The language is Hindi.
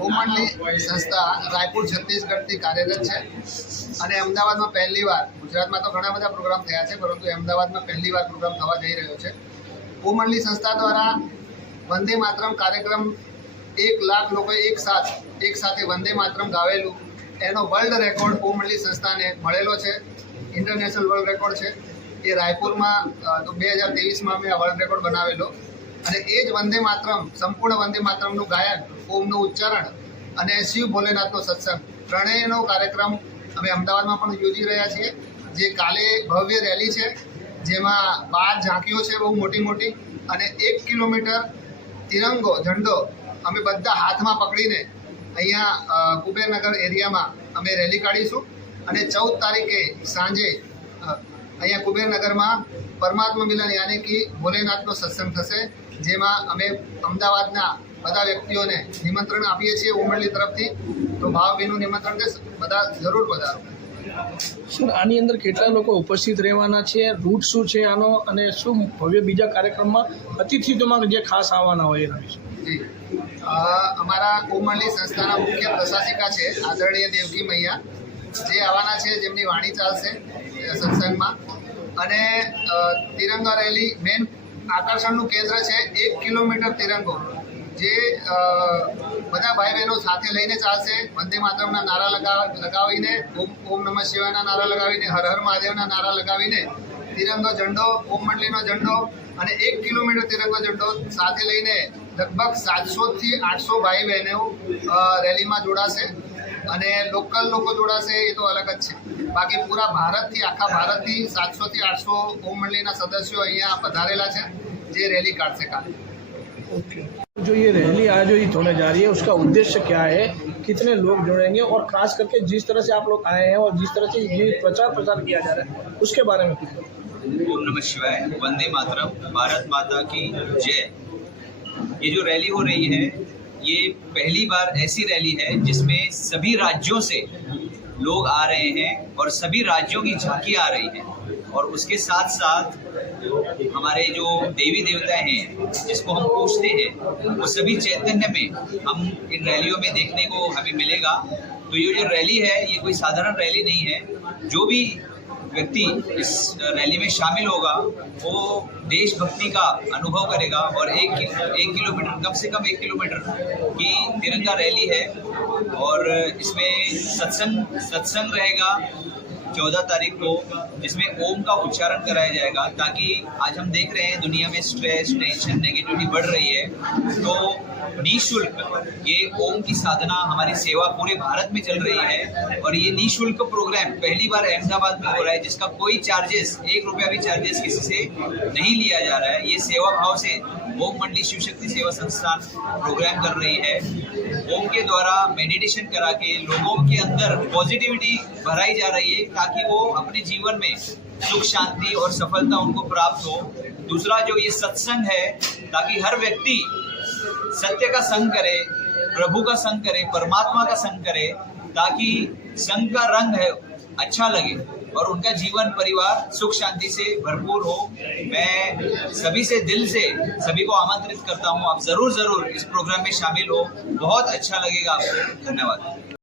કોમનલી સંસ્થા રાયપુર છત્તીસગઢથી કાર્યરત છે. અને અમદાવાદમાં પહેલીવાર ગુજરાતમાં તો ઘણા બધા પ્રોગ્રામ થયા છે, પરંતુ અમદાવાદમાં પહેલી વાર પ્રોગ્રામ થવા જઈ રહ્યો છે. કોમનલી સંસ્થા દ્વારા વંદે માતરમ કાર્યક્રમ એક લાખ લોકોએ એક સાથ, એક સાથે વંદે માતરમ ગાવેલું. એનો વર્લ્ડ રેકોર્ડ કોમનલી સંસ્થાને મળેલો છે. ઇન્ટરનેશનલ વર્લ્ડ રેકોર્ડ છે. એ રાયપુરમાં બે હજાર તેવીસમાં મેં આ વર્લ્ડ રેકોર્ડ બનાવેલો. અને એ જ વંદે માતરમ, સંપૂર્ણ વંદે માતરમનું ગાયન, ઓમનું ઉચ્ચારણ અને શિવ ભોલેનાથનો સત્સંગ. ત્રણેયનો કાર્યક્રમ અમે અમદાવાદમાં પણ યોજી રહ્યા છીએ. જે કાલે ભવ્ય રેલી છે, જેમાં બાર ઝાંકીઓ છે, બહુ મોટી મોટી, અને એક કિલોમીટર તિરંગો, ઝંડો અમે બધા હાથમાં પકડીને અહીંયા કુબેરનગર એરિયામાં અમે રેલી કાઢીશું. અને ચૌદ તારીખે સાંજે અ, કુબેરનગરમાં પરમાત્મા મિલન યાની કે ભોલેનાથનો સત્સંગ થશે જેમાં અમે અમદાવાદના બધા વ્યક્તિઓને નિમંત્રણ આપીએ છીએ ઉમરલી તરફથી. તો ભાવભીનું નિમંત્રણ બધા જરૂર વધારો. સર આની અંદર કેટલા લોકો ઉપસ્થિત રહેવાના છે? રૂટ શું છે આનો? અને શું ભવ્ય બીજા કાર્યક્રમમાં અતિથિઓમાં જે ખાસ આવવાના હોય એના વિશે અમારા ઉમરલી સંસ્થાના મુખ્ય પ્રશાસિકા છે આદરણીય દેવકી મૈયા. જે આવવાના છે જેમની વાણી ચાલશે સત્સંગમાં. અને તિરંગા રેલી મેન આકર્ષણનું કેન્દ્ર છે એક કિલોમીટર તિરંગો, જે બધા ભાઈ બહેનો સાથે લઈને ચાલશે. વંદે માતરમના નારા લગાવ લગાવીને, ઓમ ઓમ નમઃ શિવાયના નારા લગાવીને, હર હર મહાદેવના નારા લગાવીને તિરંગો ઝંડો, ઓમ મંડલીનો ઝંડો અને એક કિલોમીટર તિરંગો ઝંડો સાથે લઈને લગભગ સાતસોથી આઠસો ભાઈ બહેનો રેલીમાં જોડાશે અને લોકલ લોકો જોડાશે, એ તો અલગ જ છે. બાકી પૂરા ભારતથી આખા ભારતથી સાતસો થી આઠસો ઓમ મંડળીના સદસ્યો અહીંયા પધારેલા છે જે રેલી કાઢશે કાલે ओके जो ये रैली आयोजित होने जा रही है उसका उद्देश्य क्या है कितने लोग जुड़ेंगे और खास करके जिस तरह से आप लोग आए हैं और जिस तरह से ये प्रचार प्रसार किया जा रहा है उसके बारे में कुछ बताइए। ओम नमः शिवाय वंदे मातरम भारत माता की जय ये जो रैली हो रही है ये पहली बार ऐसी रैली है जिसमें सभी राज्यों से लोग आ रहे हैं और सभी राज्यों की झांकी आ रही है। और उसके साथ साथ हमारे जो देवी देवता हैं, जिसको हम पूछते हैं, वो सभी चैतन्य में हम इन रैलियों में देखने को हमें मिलेगा। तो ये जो रैली है, ये कोई साधारण रैली नहीं है। जो भी व्यक्ति इस रैली में शामिल होगा, वो देशभक्ति का अनुभव करेगा और एक एक किलोमीटर, कम से कम एक किलोमीटर की तिरंगा रैली है और इसमें सत्संग सत्संग रहेगा। चौदह तारीख को जिसमें ओम का उच्चारण कराया जाएगा, ताकि आज हम देख रहे हैं दुनिया में स्ट्रेस टेंशन नेगेटिविटी बढ़ रही है तो निशुल्क ये ओम की साधना, हमारी सेवा पूरे भारत में चल रही है, और ये निशुल्क प्रोग्राम पहली बार अहमदाबाद में हो रहा है, जिसका कोई चार्जेस एक रुपया भी चार्जेस किसी से नहीं लिया जा रहा है। ये सेवा भाव से ओम मंडली शिव शक्ति सेवा संस्थान प्रोग्राम कर रही है। ओम के द्वारा मेडिटेशन करा के लोगों के अंदर पॉजिटिविटी भराई जा रही है ताकि वो अपने जीवन में सुख, शांति और सफलता उनको प्राप्त हो। दूसरा जो ये सत्संग है, ताकि हर व्यक्ति सत्य का संग करे, प्रभु का संग करे, परमात्मा का संग करे, ताकि संग का रंग है अच्छा लगे। और उनका जीवन, परिवार सुख शांति से भरपूर हो। मैं सभी से दिल से, सभी को आमंत्रित करता हूँ। आप ज़रूर ज़रूर इस प्रोग्राम में शामिल हो। बहुत अच्छा लगेगा आपको। धन्यवाद।